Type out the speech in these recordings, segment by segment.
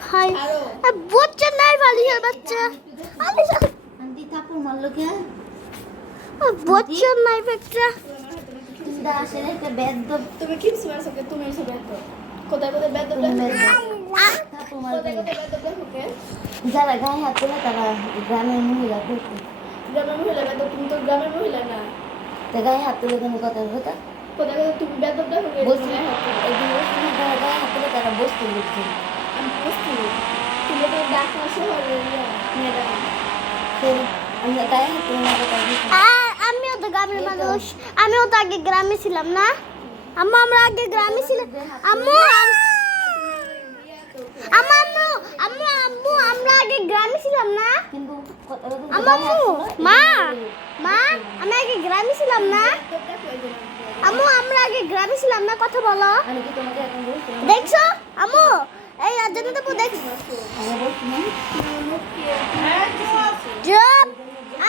ভাই বাচ্চা নাই বালিশের বাচ্চা আন্টি থাপ্পড় মারলো কে বাচ্চা নাই বাচ্চা তিনটা আসলে একটা বেদ্য তুমি কি মারছো কে তুমি এসে বেদ্য কোথায় কোথায় বেদ্য থাপ্পড় মারলো কোথায় কোথায় বেদ্য কে যারা গায়ে হাত তোলে তারা গ্রামের মহিলা দেখতে গ্রামের মহিলা বেদ্য তুমি তো গ্রামের মহিলা না তা গায়ে হাত তোলে কেন কথা কথা কোথায় কোথায় তুমি বেদ্য দেখো কে বসে একদিন বসে যারা গায়ে হাত তোলে তারা বসতে দেখছে আমি বুঝতে তুমি তো ডাক আসে হবে মেয়েরা আমরা গায়ে হাত তোলে না কথা আমিও তো গ্রামের মানুষ আমিও তো আগে গ্রামে ছিলাম না আম্মু আমরা আগে গ্রামে ছিলাম আম্মু আম্মু আম্মু আম্মু আমরা আগে গ্রামে ছিলাম না কিন্তু আম্মু মা মা আমরা আগে গ্রামে ছিলাম না আম্মু আমরা আগে গ্রামে ছিলাম না কথা বলো আমি কি তোমাকে এখন বলছি দেখছো আম্মু এই আজকে তো দেখছো আমি বলছি না চুপ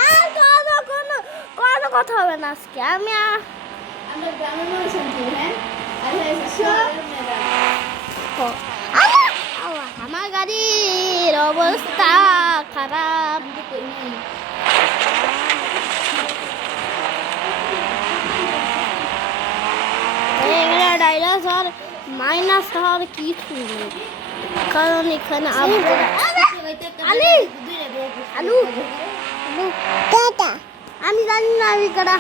আর কোনো কথা হবে না আজকে আমি আমরা গ্রামের মানুষ আছি হ্যাঁ আরে শহরের মেয়েরা আমার গাড়ির অবস্থা খারাপ এখানে ডাইনোসর মাইনাস হওয়ার কিছু নেই কারণ এখানে আলু আলু আলু আমি জানি না আমি কারা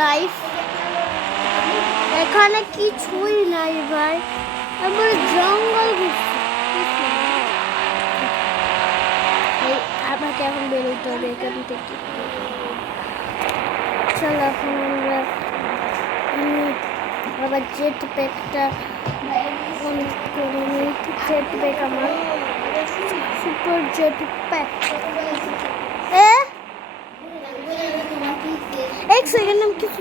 লাইফ এখানে কিছুই নাই ভাই তারপরে জঙ্গল আমাকে এখন বেরোতে হবে এখান থেকে চলো এখন আমরা আবার জেট প্যাকটা জেট প্যাক আমার সুপার জেট প্যাক एक सेकंड हम किस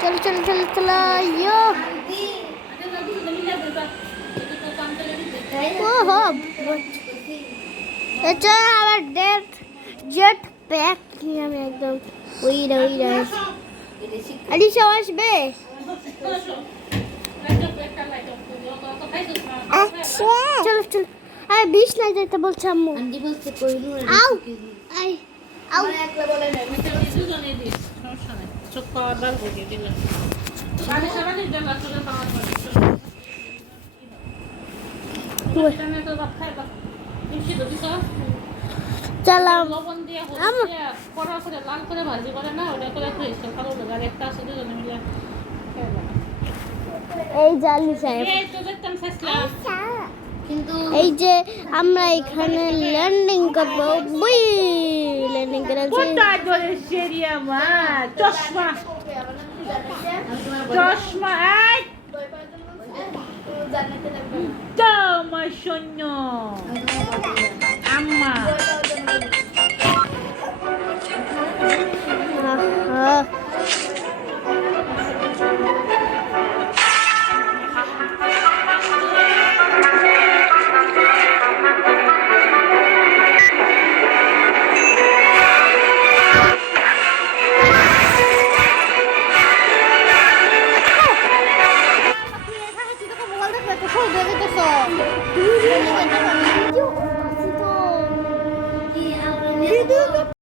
चल चल चल चला यो ओहो अच्छा हमारा जेट पैक किया मैं एकदम वही रहा अलीशा আসবে अच्छा चलो चलो আরে 20 না যেতে বলছে আম্মু আন্টি বলছে কইলু আউ আই আউ একলা বলে না দুজনে দিস সমস্যা নাই চোখ পাওয়ার বার করে দিলাম সাড়ে সাড়ে দিলাম চলে পাওয়ার বার তুমি তো ভাত খাই বা মিষ্টি দিছ চালাম লবণ দিয়ে হলুদ দিয়ে কড়া করে লাল করে ভাজি করে না ওটা করে ফ্রেশ ভালো লাগে আর একটা আছে দুজনে মিলে এই জালি সাহেব এই তো দেখতাম শেষলা কিন্তু এই যে আমরা এখানে ল্যান্ডিং করব বই ল্যান্ডিং করেছি কোথায় ধরে সেরিয়া মা চশমা চশমা এই জান্নাতে লাগবে তো আমার সৈন্য আম্মা ভিডিও